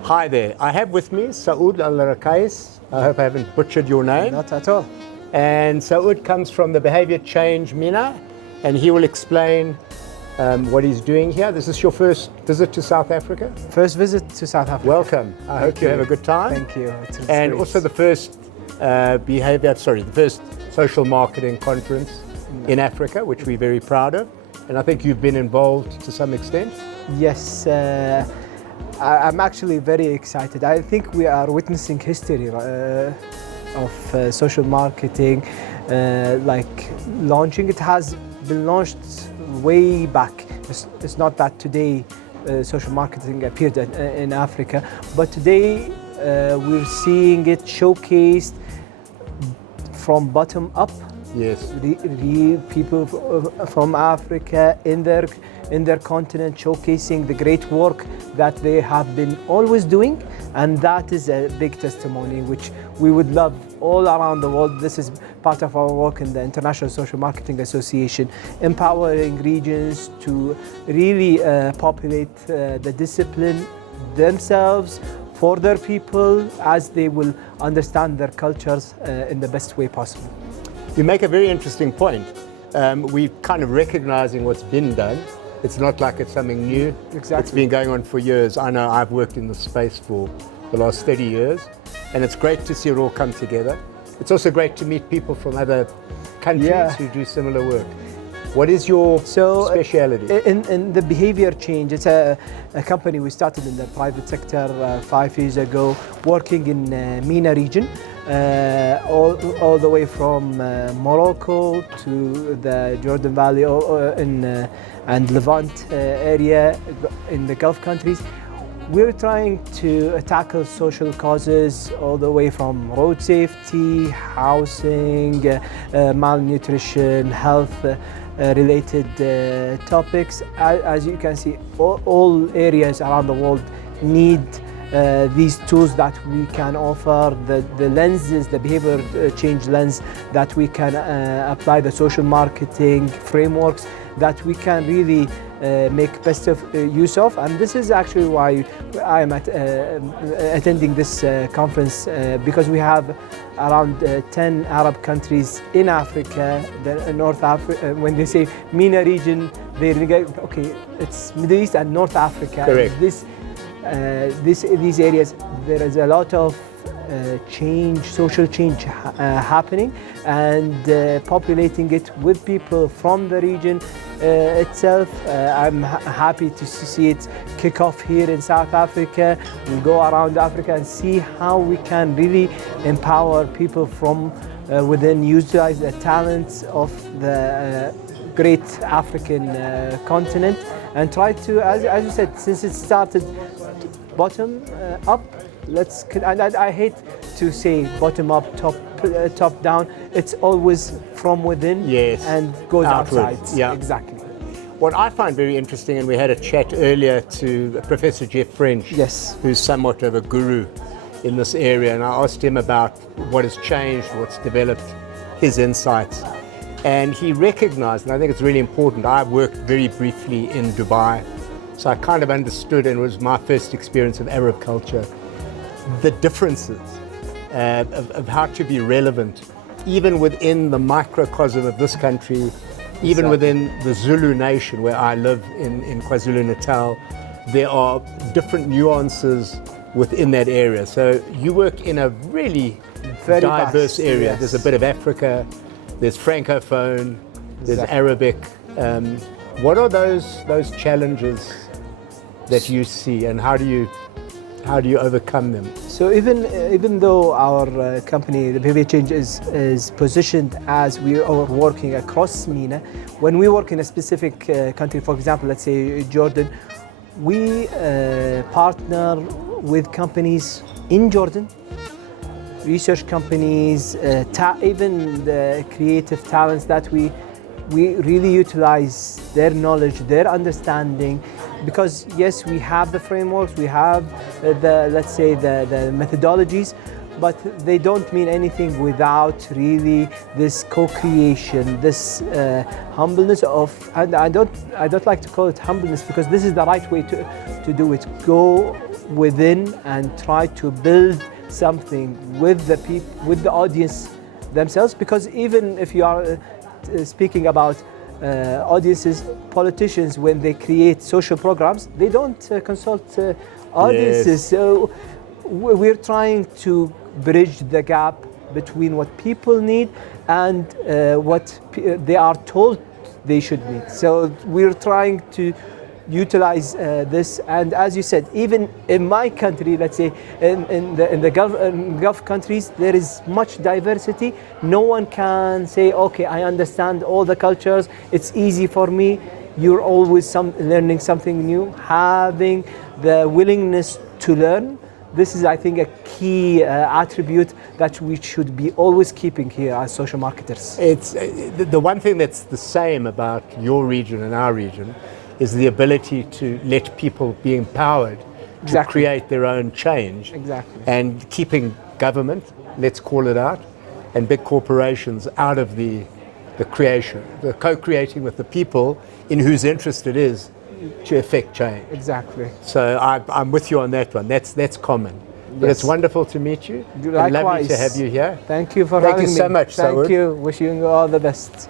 Hi there. I have with me Saud Alrakhayes. I hope I haven't butchered your name. Not at all. And Saud comes from the Behavior Change MENA, and he will explain what he's doing here. This is your first visit to South Africa? First visit to South Africa. Welcome. I hope you have a good time. Thank you. It's And great. also the first the first social marketing conference in Africa, which we're very proud of. And I think you've been involved to some extent. Yes, I'm actually very excited. I think we are witnessing history of social marketing, like launching. It has been launched way back. It's not that today social marketing appeared in Africa, but today we're seeing it showcased from bottom up. Yes. People from Africa in their continent showcasing the great work that they have been always doing, and that is a big testimony which we would love all around the world. This is part of our work in the International Social Marketing Association, empowering regions to really populate the discipline themselves for their people, as they will understand their cultures in the best way possible. You make a very interesting point. We're kind of recognizing what's been done. It's not like it's something new. Exactly. It's been going on for years. I know I've worked in this space for the last 30 years, and it's great to see it all come together. It's also great to meet people from other countries who do similar work. What is your speciality? In the behavior change, it's a company we started in the private sector 5 years ago, working in MENA region, all the way from Morocco to the Jordan Valley and Levant area in the Gulf countries. We're trying to tackle social causes all the way from road safety, housing, malnutrition, health related topics. As you can see, all areas around the world need these tools that we can offer, the lenses, the behavior change lens that we can apply, the social marketing frameworks that we can really make best of use of. And this is actually why I am attending this conference, because we have around 10 Arab countries in Africa, North Africa. When they say MENA region, they okay, it's Middle East and North Africa. Correct. These areas, there is a lot of change, social change happening, and populating it with people from the region itself. I'm happy to see it kick off here in South Africa. We'll go around Africa and see how we can really empower people from within, utilize the talents of the great African continent, and try to, as you said, since it started bottom up, and I hate to say bottom up, top down. It's always from within and goes outside. Yeah. Exactly. What I find very interesting, and we had a chat earlier to Professor Jeff French, who's somewhat of a guru in this area, and I asked him about what has changed, what's developed, his insights. And he recognized, and I think it's really important, I worked very briefly in Dubai, so I kind of understood, and it was my first experience of Arab culture, the differences of how to be relevant, even within the microcosm of this country, even within the Zulu nation where I live in KwaZulu-Natal. There are different nuances within that area. So you work in a really very diverse area. Yes. There's a bit of Africa, there's Francophone, there's Arabic. What are those challenges that you see, and how do you overcome them? So even though our company, the Behavior Change, is positioned as we are working across MENA, when we work in a specific country, for example, let's say Jordan, we partner with companies in Jordan, research companies, even the creative talents that we really utilize their knowledge, their understanding, because yes, we have the frameworks, we have the methodologies, but they don't mean anything without really this co-creation, this humbleness of, and I don't like to call it humbleness because this is the right way to do it. Go within and try to build something with the people, with the audience themselves, because even if you are speaking about audiences, politicians, when they create social programs, they don't consult audiences. Yes. So we're trying to bridge the gap between what people need and what they are told they should need. So we're trying to utilize this, and as you said, even in my country, let's say in the Gulf countries, there is much diversity. No one can say, okay, I understand all the cultures, it's easy for me. You're always learning something new, having the willingness to learn. This is, I think, a key attribute that we should be always keeping here as social marketers. It's the one thing that's the same about your region and our region is the ability to let people be empowered to create their own change. Exactly. And keeping government, let's call it out, and big corporations out of the creation, the co-creating with the people in whose interest it is to affect change. Exactly. So I'm with you on that one. That's common. But it's wonderful to meet you. Likewise. Lovely to have you here. Thank you for having me. Thank you so much, Saud. Thank you. Wishing you all the best.